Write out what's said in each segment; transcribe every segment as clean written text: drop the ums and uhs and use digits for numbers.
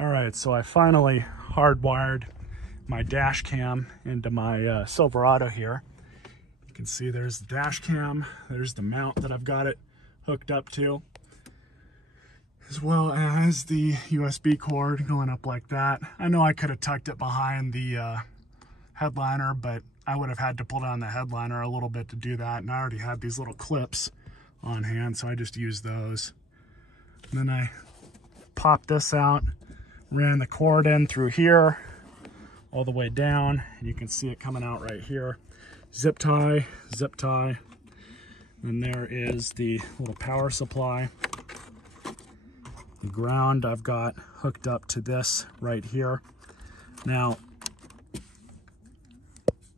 All right, so I finally hardwired my dash cam into my Silverado here. You can see there's the dash cam, there's the mount that I've got it hooked up to, as well as the USB cord going up like that. I know I could have tucked it behind the headliner, but I would have had to pull down the headliner a little bit to do that, and I already had these little clips on hand, so I just used those. And then I popped this out, ran the cord in through here all the way down, and you can see it coming out right here. Zip tie, and there is the little power supply. The ground I've got hooked up to this right here. Now,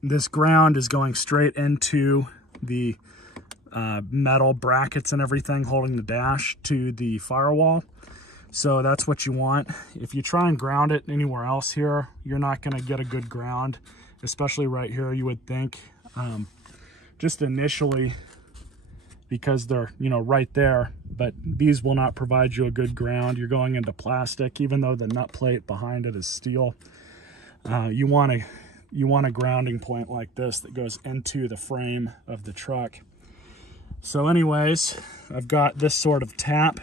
this ground is going straight into the metal brackets and everything holding the dash to the firewall. So that's what you want. If you try and ground it anywhere else here, you're not going to get a good ground, especially right here, you would think. Just initially, because they're, you know, right there, but these will not provide you a good ground. You're going into plastic, even though the nut plate behind it is steel. You want a grounding point like this that goes into the frame of the truck. So anyways, I've got this sort of tap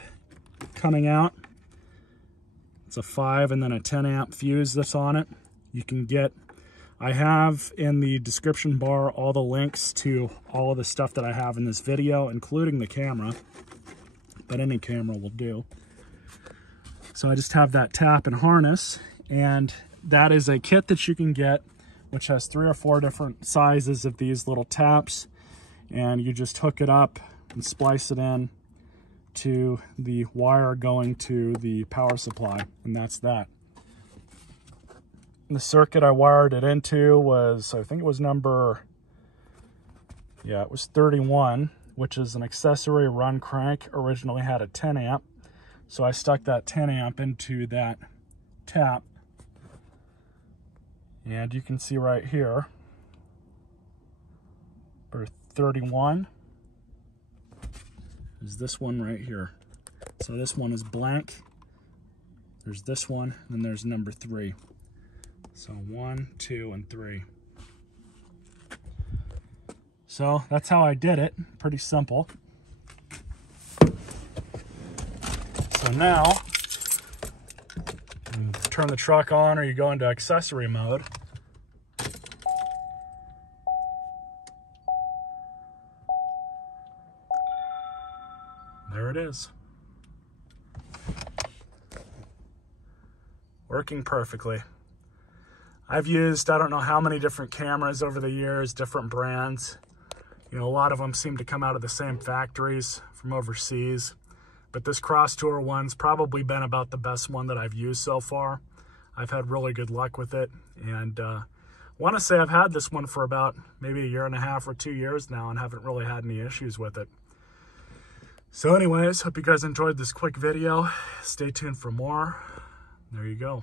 coming out. It's a 5 and then a 10 amp fuse that's on it. You can get, I have in the description bar all the links to all of the stuff that I have in this video, including the camera, but any camera will do. So I just have that tap and harness, and that is a kit that you can get, which has 3 or 4 different sizes of these little taps, and you just hook it up and splice it in to the wire going to the power supply, and that's that. And the circuit I wired it into was, I think it was number, yeah, it was 31, which is an accessory run crank. Originally had a 10 amp, so I stuck that 10 amp into that tap, and you can see right here for 31 is this one right here. So this one is blank. There's this one, and there's number 3. So 1, 2, and 3. So that's how I did it. Pretty simple. So now, you turn the truck on, or you go into accessory mode. There it is. Working perfectly. I've used, I don't know how many different cameras over the years, different brands. You know, a lot of them seem to come out of the same factories from overseas. But this Cross Tour one's probably been about the best one that I've used so far. I've had really good luck with it. And I want to say I've had this one for about maybe 1.5 years or 2 years now and haven't really had any issues with it. So anyways, hope you guys enjoyed this quick video. Stay tuned for more. There you go.